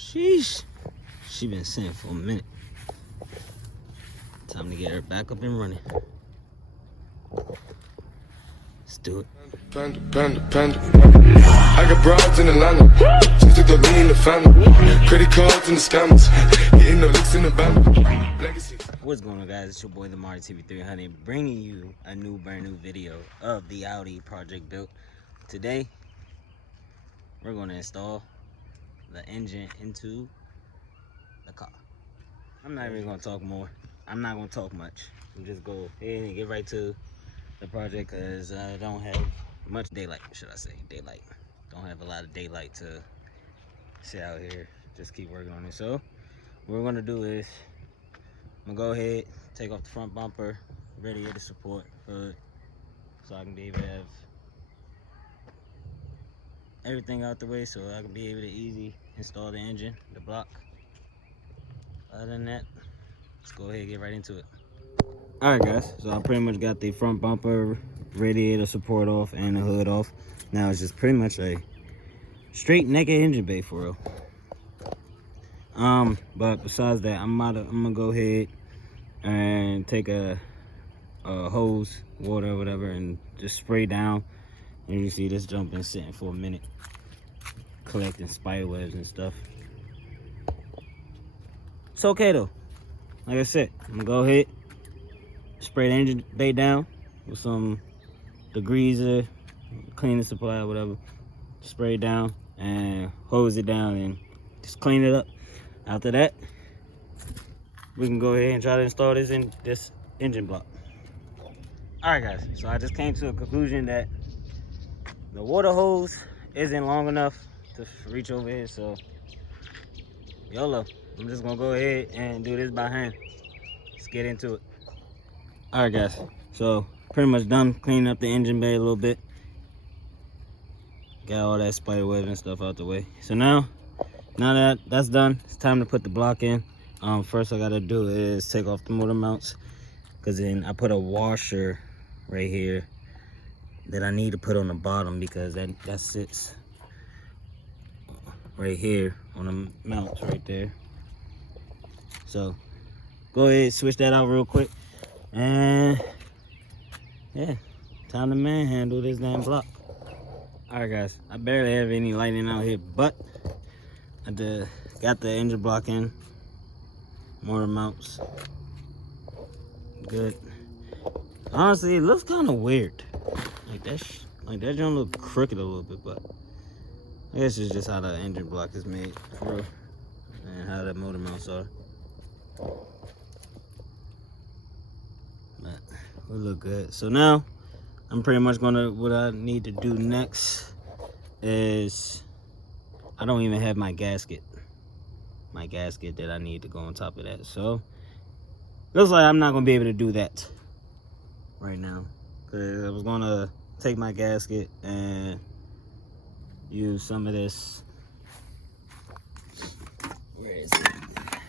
Sheesh. She been sitting for a minute. Time to get her back up and running. Let's do it. Panda. I got broads in Atlanta. Just took the lean in the family. Credit cards and the scammers. Getting the licks in the band. Legacy. What's going on, guys? It's your boy the Mari TV300, bringing you a brand new video of the Audi project built. Today we're going to install the engine into the car. I'm not even going to talk more. I'm not going to talk much. I'm just go ahead and get right to the project because I don't have much daylight, should I say, daylight. Don't have a lot of daylight to sit out here. Just keep working on it. So what we're going to do is I'm going to go ahead, take off the front bumper, radiator support hood, so I can be able to have everything out the way so I can be able to easily install the engine, the block. Other than that, let's go ahead and get right into it. Alright guys, so I pretty much got the front bumper, radiator support off, and the hood off. Now it's just pretty much a straight naked engine bay for real. But besides that, I'm gonna go ahead and take a hose, water or whatever, and just spray down. And you see this jump been sitting for a minute, collecting spider webs and stuff. It's okay though. Like I said, I'm gonna go ahead, spray the engine bay down with some degreaser, cleaning supply, whatever. Spray it down and hose it down and just clean it up. After that, we can go ahead and try to install this engine block. Alright guys, so I just came to a conclusion that the water hose isn't long enough to reach over here, so YOLO. I'm just gonna go ahead and do this by hand. Let's get into it. Alright guys, so pretty much done cleaning up the engine bay a little bit. Got all that spider web and stuff out the way. So now that that's done, it's time to put the block in. First I gotta do is take off the motor mounts, because then I put a washer right here that I need to put on the bottom, because that sits right here on the mounts right there. So go ahead, switch that out real quick, and yeah, time to manhandle this damn block. Alright guys, I barely have any lighting out here, but I got the engine block in, motor mounts, good. Honestly, it looks kind of weird. Like that joint look crooked a little bit, but I guess it's just how the engine block is made, for real, and how the motor mounts are. But we look good. So now I'm pretty much what I need to do next is, I don't even have my gasket that I need to go on top of that. So looks like I'm not gonna be able to do that right now, because I was gonna take my gasket and use some of this, where is it,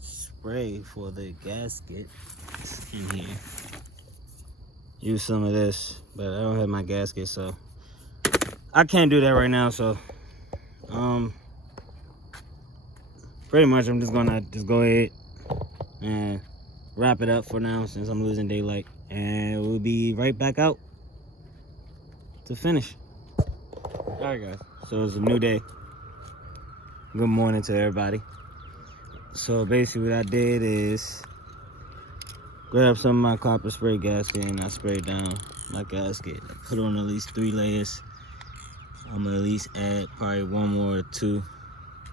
spray for the gasket. It's in here. Use some of this, but I don't have my gasket, so I can't do that right now. So pretty much I'm just gonna go ahead and wrap it up for now, since I'm losing daylight, and we'll be right back out to finish. Alright guys, so it's a new day. Good morning to everybody. So basically what I did is grab some of my copper spray gasket, and I sprayed down my gasket. I put on at least 3 layers. I'm gonna at least add probably 1 more or 2,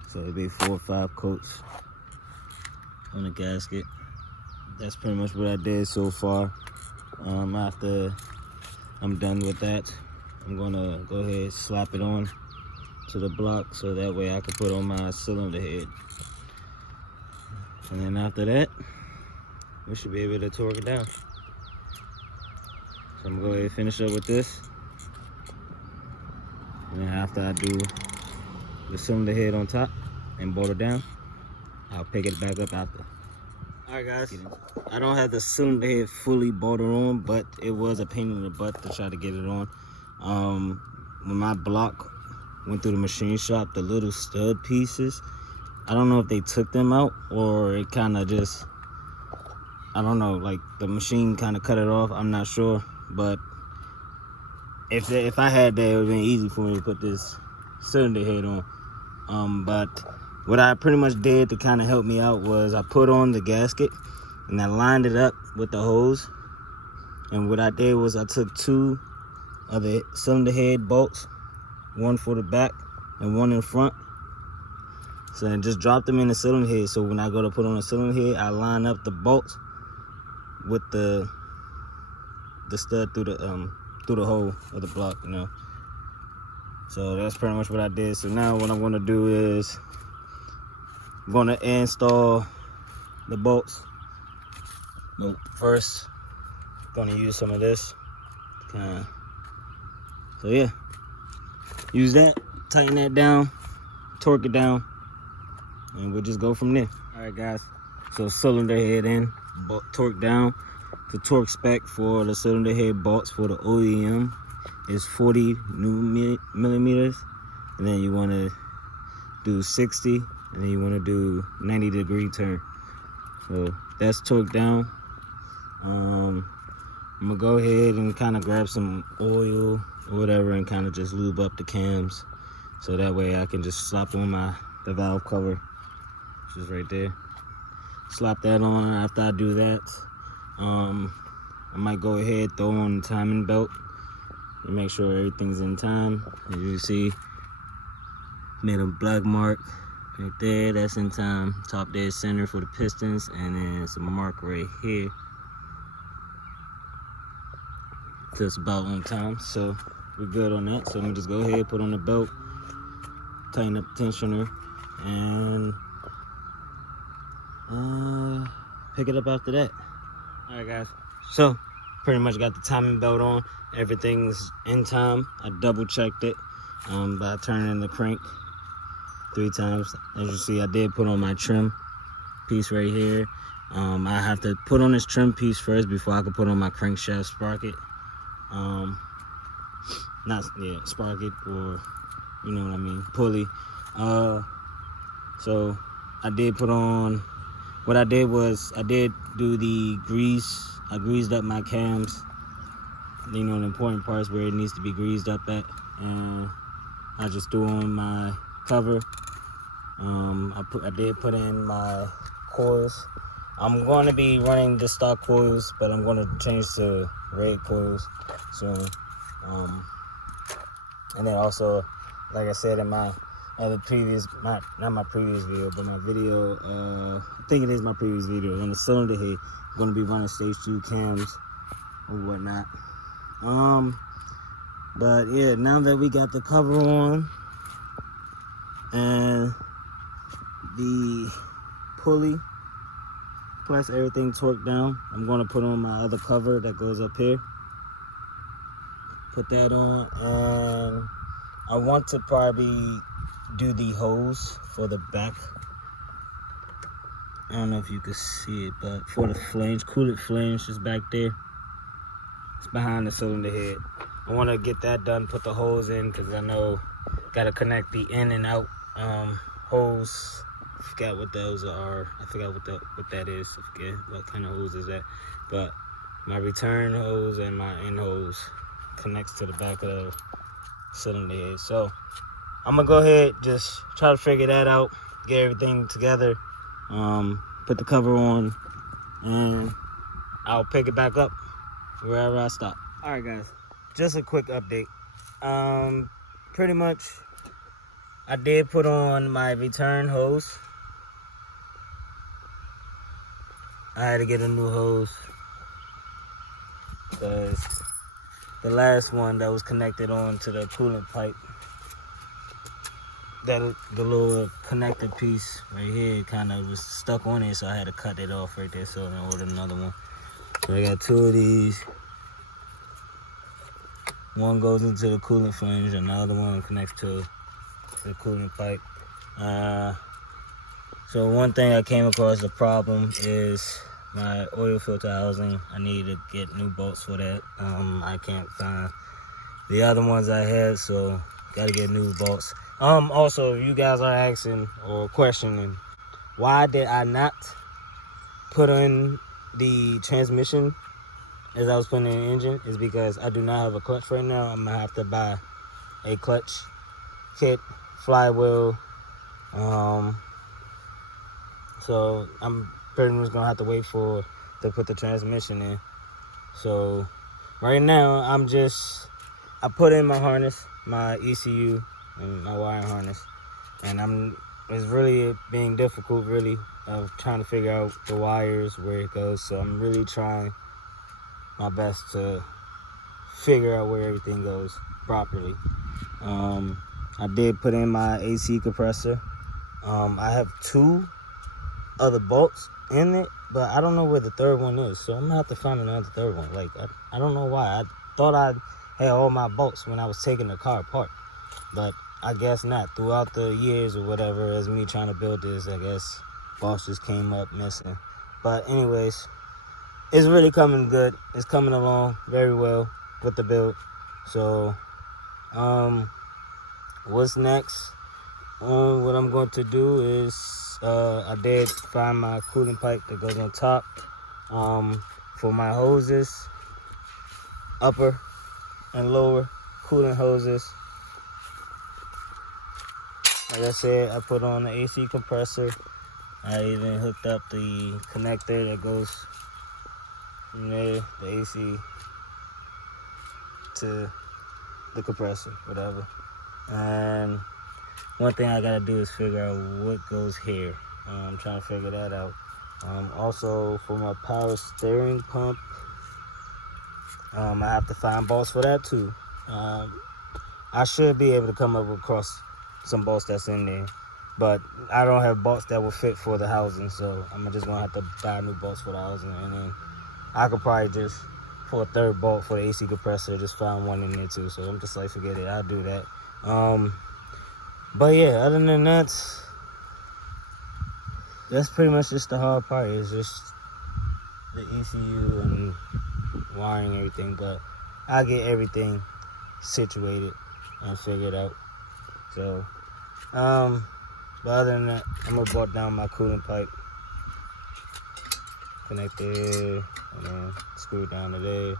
so it'll be 4 or 5 coats on the gasket. That's pretty much what I did so far. After I'm done with that, I'm gonna go ahead and slap it on to the block, so that way I can put on my cylinder head. And then after that, we should be able to torque it down. So I'm gonna go ahead and finish up with this. And then after I do the cylinder head on top and bolt it down, I'll pick it back up after. Alright guys, I don't have the cylinder head fully bolted on, but it was a pain in the butt to try to get it on. When my block went through the machine shop, the little stud pieces I don't know if they took them out or it kind of just, I don't know, like the machine kind of cut it off. I'm not sure, but if I had that, it would have been easy for me to put this cylinder head on. But what I pretty much did to kind of help me out was I put on the gasket and I lined it up with the hose. And what I did was I took 2 of the cylinder head bolts, one for the back and one in front. So I just dropped them in the cylinder head. So when I go to put on the cylinder head, I line up the bolts with the stud through the hole of the block, you know. So that's pretty much what I did. So now what I'm gonna do is I'm gonna install the bolts. But first, gonna use some of this. So yeah, use that, tighten that down, torque it down, and we'll just go from there. All right, guys. So cylinder head in, torque down. The torque spec for the cylinder head bolts for the OEM is 40 millimeters, and then you want to do 60, and then you want to do 90-degree turn. So that's torqued down. I'm gonna go ahead and kind of grab some oil or whatever and kind of just lube up the cams, so that way I can just slap on the valve cover, which is right there. Slap that on. After I do that, I might go ahead, throw on the timing belt and make sure everything's in time. As you see, made a black mark right there, that's in time. Top dead center for the pistons, and then it's a mark right here. Just about on time, so we're good on that. So I'm gonna just go ahead, put on the belt, tighten up the tensioner, and pick it up after that. All right, guys. So pretty much got the timing belt on. Everything's in time. I double checked it by turning the crank 3 times. As you see, I did put on my trim piece right here. I have to put on this trim piece first before I can put on my crankshaft sprocket. Sprocket, or you know what I mean, pulley. So I did put on, what I did was I did do the grease. I greased up my cams, you know, the important parts where it needs to be greased up at, and I just threw on my cover. I did put in my coils. I'm going to be running the stock coils, but I'm going to change to red coils soon. And then also, like I said in my other previous, not my previous video, but my video, I think it is my previous video, on the cylinder head, I'm going to be running stage 2 cams or whatnot. But yeah, now that we got the cover on and the pulley plus everything torqued down, I'm going to put on my other cover that goes up here. Put that on, and I want to probably do the hose for the back. I don't know if you can see it, but for the flange, coolant flange is back there. It's behind the cylinder head. I want to get that done, put the hose in, because I know got to connect the in and out hose. I forgot what those are. I forgot what that is. I forget what kind of hose is that. But my return hose and my in hose connects to the back of the cylinder head. So I'm gonna go ahead, just try to figure that out, get everything together, put the cover on, and I'll pick it back up wherever I stop. All right, guys, just a quick update. Pretty much I did put on my return hose. I had to get a new hose because the last one that was connected on to the coolant pipe, the little connector piece right here kind of was stuck on it, so I had to cut it off right there, so I ordered another one. So I got 2 of these. One goes into the coolant flange and the other one connects to the coolant pipe. So one thing I came across the problem is my oil filter housing. I need to get new bolts for that. I can't find the other ones I had, so gotta get new bolts. Also, if you guys are asking or questioning, why did I not put in the transmission as I was putting in the engine, is because I do not have a clutch right now. I'm gonna have to buy a clutch kit, flywheel. So I'm pretty much gonna have to wait to put the transmission in. So right now I put in my harness, my ECU, and my wiring harness, and it's really being difficult, really, of trying to figure out the wires, where it goes. So I'm really trying my best to figure out where everything goes properly. I did put in my AC compressor. I have 2 other bolts in it, but I don't know where the third one is, so I'm gonna have to find another third one. Like, I don't know why. I thought I had all my bolts when I was taking the car apart, but I guess not. Throughout the years or whatever, as me trying to build this, I guess bolts just came up missing. But anyways, it's really coming good. It's coming along very well with the build. So what's next? What I'm going to do is I did find my coolant pipe that goes on top for my hoses, upper and lower coolant hoses. Like I said, I put on the AC compressor. I even hooked up the connector that goes from there, the AC to the compressor, whatever. And one thing I gotta do is figure out what goes here. I'm trying to figure that out. Also, for my power steering pump, I have to find bolts for that too. I should be able to come up across some bolts that's in there, but I don't have bolts that will fit for the housing, so I'm just gonna have to buy new bolts for the housing, and then I could probably just, for a third bolt for the AC compressor, just find one in there too. So I'm just like, forget it, I'll do that. But yeah, other than that, that's pretty much just the hard part. It's just the ECU and wiring everything, but I'll get everything situated and figured out. So, but other than that, I'm gonna bolt down my coolant pipe, connect there, and then screw down to there.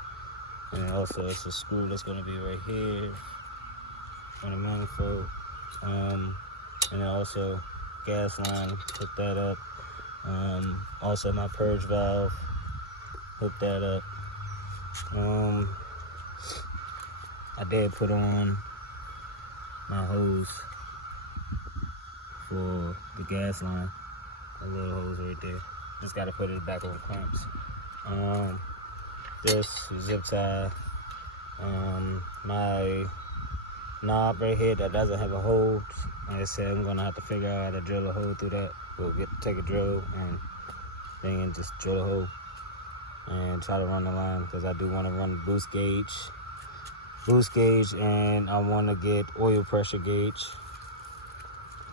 And then also it's a screw that's gonna be right here on the manifold. And then also gas line, hook that up. Also my purge valve, hook that up. I did put on my hose for the gas line, a little hose right there. Just gotta put it back on clamps. This zip tie, my knob right here that doesn't have a hole. Like I said, I'm gonna have to figure out how to drill a hole through that. We'll take a drill and just drill a hole and try to run the line, because I do want to run boost gauge, and I want to get oil pressure gauge.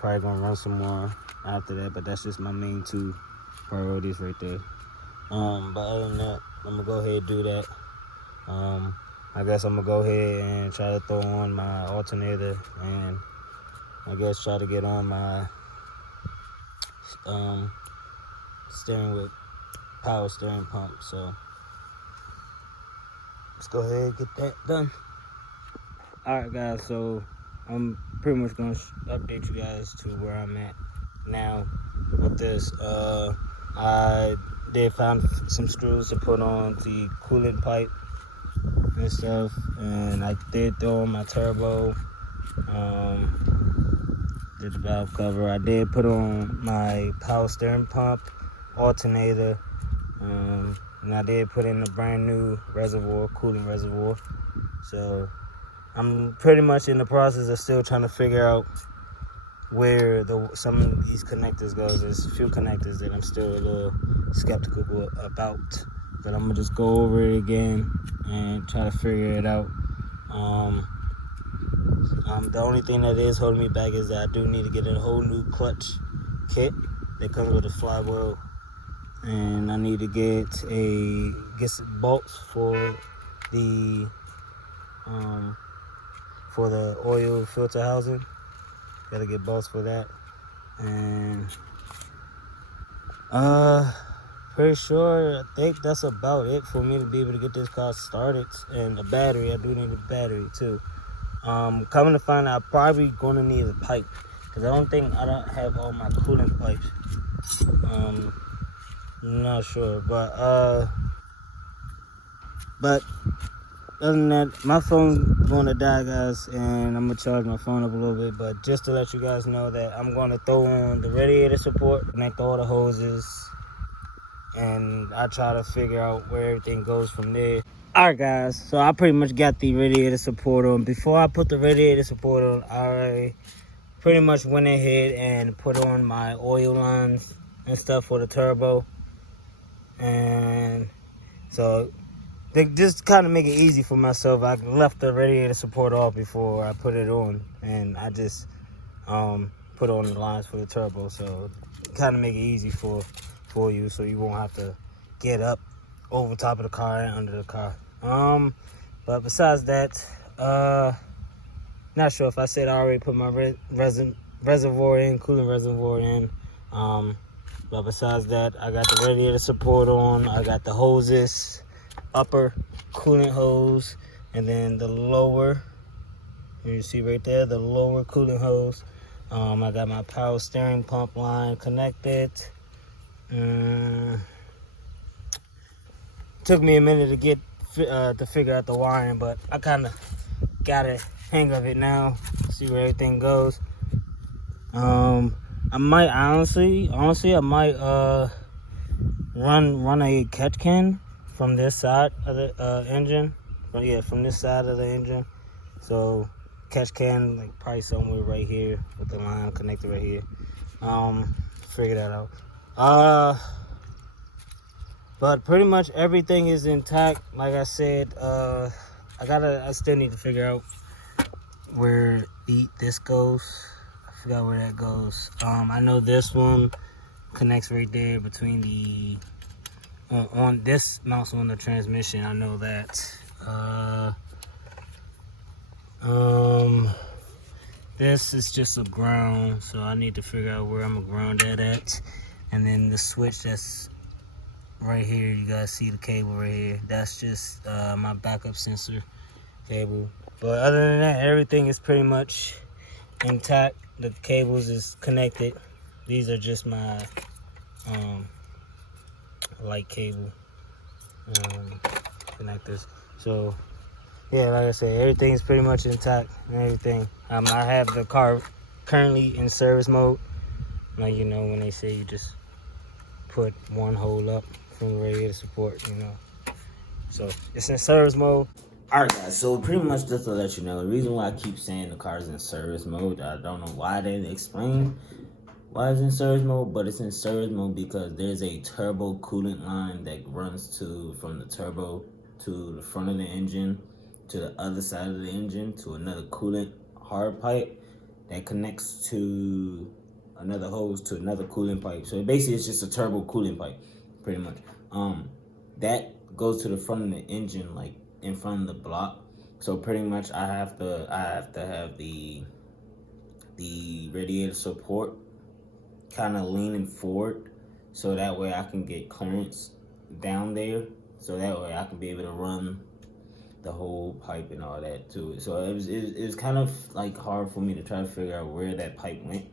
Probably gonna run some more after that, but that's just my main 2 priorities right there. But other than that, I'm gonna go ahead and do that. I guess I'm gonna go ahead and try to throw on my alternator, and I guess try to get on my steering with power steering pump. So let's go ahead and get that done. Alright guys, so I'm pretty much gonna update you guys to where I'm at now with this. I did find some screws to put on the coolant pipe and stuff, and I did throw on my turbo, did the valve cover. I did put on my power steering pump, alternator, and I did put in a brand new reservoir, coolant reservoir. So I'm pretty much in the process of still trying to figure out where some of these connectors goes. There's a few connectors that I'm still a little skeptical about, but I'm gonna just go over it again and try to figure it out. The only thing that is holding me back is that I do need to get a whole new clutch kit that comes with a flywheel, and I need to get some bolts for the oil filter housing, Gotta get bolts for that. And pretty sure, I think that's about it for me to be able to get this car started. And a battery, I do need a battery too. Coming to find out, I'm probably gonna need a pipe, because I don't have all my coolant pipes. I'm not sure, but other than that, my phone's gonna die, guys, and I'm gonna charge my phone up a little bit. But just to let you guys know that I'm gonna throw on the radiator support, connect all the hoses, and I try to figure out where everything goes from there. Alright, guys, so I pretty much got the radiator support on. Before I put the radiator support on, I pretty much went ahead and put on my oil lines and stuff for the turbo. And so they just kind of make it easy for myself. I left the radiator support off before I put it on, and I just put on the lines for the turbo. So kind of make it easy for you, so you won't have to get up over top of the car and under the car. But besides that, not sure if I said I already put my reservoir in, coolant reservoir in. But besides that, I got the radiator support on. I got the hoses, upper coolant hose, and then the lower, you see right there, the lower coolant hose. I got my power steering pump line connected. Took me a minute to get to figure out the wiring, but I kind of got a hang of it now. See where everything goes. I might honestly I might run a catch can from this side of the engine. But yeah, from this side of the engine. So catch can like probably somewhere right here with the line connected right here. Figure that out. But pretty much everything is intact. Like I said, I still need to figure out where this goes. I forgot where that goes. I know this one connects right there between the on this mounts on the transmission. I know that. This is just a ground, so I need to figure out where I'm gonna ground that at. And then the switch that's right here, you guys see the cable right here, that's just my backup sensor cable. But other than that, everything is pretty much intact. The cables is connected. These are just my light cable connectors. So yeah, like I said, everything is pretty much intact and everything. I have the car currently in service mode. Like, you know, when they say you just put one hole up from the radiator support, you know. So it's in service mode. Alright, guys, so pretty much just to let you know, the reason why I keep saying the car's in service mode, I don't know why they didn't explain why it's in service mode, but it's in service mode because there's a turbo coolant line that runs from the turbo to the front of the engine, to the other side of the engine, to another coolant hard pipe that connects to another hose to another coolant pipe. So basically it's just a turbo coolant pipe, pretty much. That goes to the front of the engine, like in front of the block. So pretty much I have to have the radiator support kind of leaning forward, so that way I can get clearance down there, so that way I can be able to run the whole pipe and all that to it. So it was kind of like hard for me to try to figure out where that pipe went,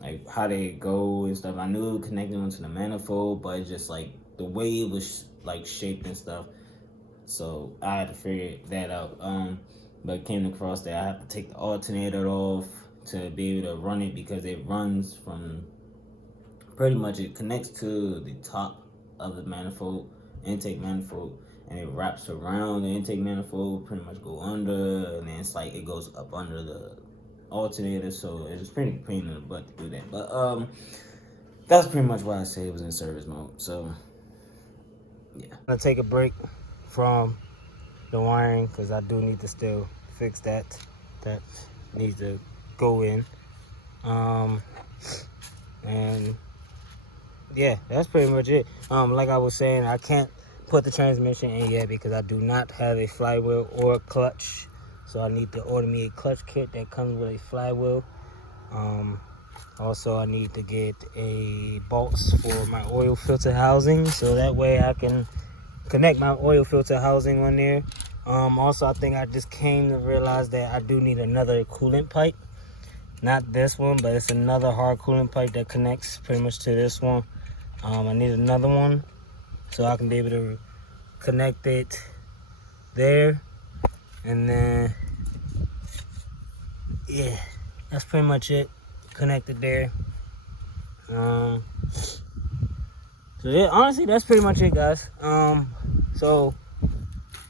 like how they go and stuff. I knew it connected onto the manifold, but it's just like the way it was like shaped and stuff. So I had to figure that out. But came across that I have to take the alternator off to be able to run it, because it runs from pretty much, it connects to the top of the manifold, intake manifold, and it wraps around the intake manifold, pretty much go under, and then it's like it goes up under the alternator. So it was pretty pain in the butt to do that. But that's pretty much why I say it was in service mode. So yeah, I'm gonna take a break from the wiring because I do need to still fix that. That needs to go in. And yeah, that's pretty much it. Like I was saying, I can't put the transmission in yet because I do not have a flywheel or a clutch. So I need to order me a clutch kit that comes with a flywheel. Also, I need to get a bolts for my oil filter housing, so that way I can connect my oil filter housing on there. Also, I think I just came to realize that I do need another coolant pipe. Not this one, but it's another hard coolant pipe that connects pretty much to this one. I need another one so I can be able to connect it there. And then, yeah, that's pretty much it. Connected there. So yeah, honestly, that's pretty much it, guys. So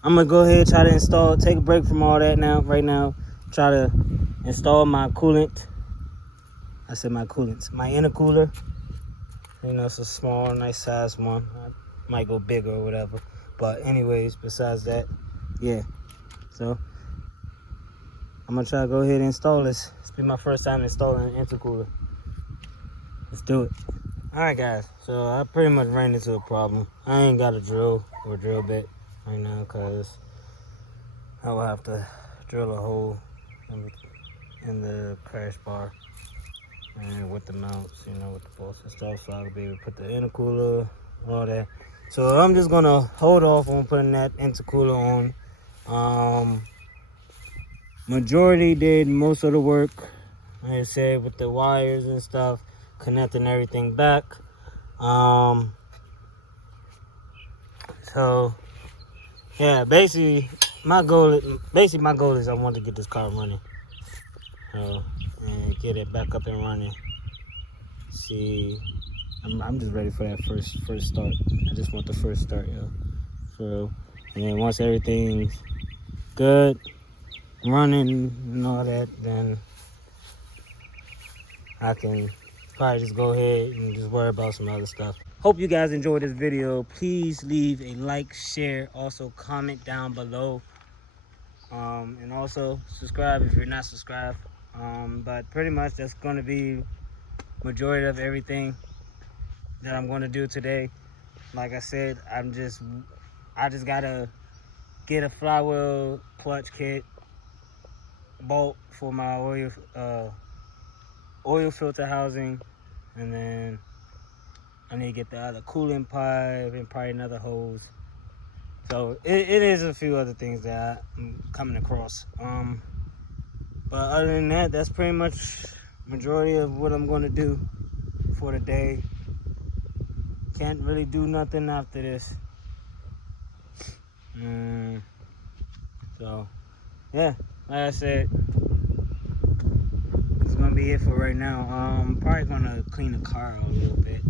I'm gonna go ahead and try to take a break from all that right now. Try to install my coolant. I said my coolants. My intercooler. You know, it's a small, nice size one. I might go bigger or whatever. But anyways, besides that, yeah. So I'm gonna try to go ahead and install this. It's been my first time installing an intercooler. Let's do it. Alright guys, so I pretty much ran into a problem. I ain't got a drill or drill bit right now because I will have to drill a hole in the crash bar and with the mounts, you know, with the bolts and stuff, so I can be able to put the intercooler, all that. So I'm just gonna hold off on putting that intercooler on. Majority did most of the work, like I said, with the wires and stuff, connecting everything back. So yeah, basically my goal is I want to get this car running, and get it back up and running. See, I'm just ready for that first start. I just want the first start, yo. So, and then once everything's good, running and all that, then I can probably just go ahead and just worry about some other stuff. Hope you guys enjoyed this video. Please leave a like, share, also comment down below, and also subscribe if you're not subscribed. But pretty much that's going to be majority of everything that I'm going to do today. Like I said, I just gotta get a flywheel clutch kit, bolt for my oil filter housing, and then I need to get the other coolant pipe and probably another hose. So it is a few other things that I'm coming across. But other than that, that's pretty much majority of what I'm going to do for the day. Can't really do nothing after this. So yeah, like I said, it's gonna be it for right now. I'm probably gonna clean the car out a little bit.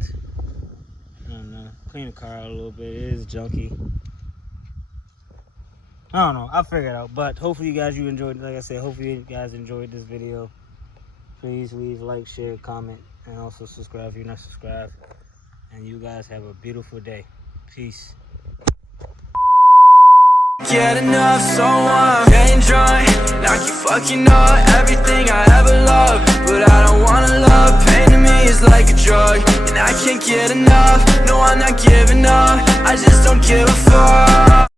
I don't know, clean the car out a little bit. It is junky. I don't know, I'll figure it out. But hopefully you guys enjoyed, like I said, hopefully you guys enjoyed this video. Please leave a like, share, comment, and also subscribe if you're not subscribed. And you guys have a beautiful day. Peace. Get enough, so I'm getting drunk. Now you fucking up everything I ever loved. But I don't wanna love, pain to me is like a drug. And I can't get enough, no I'm not giving up, I just don't give a fuck.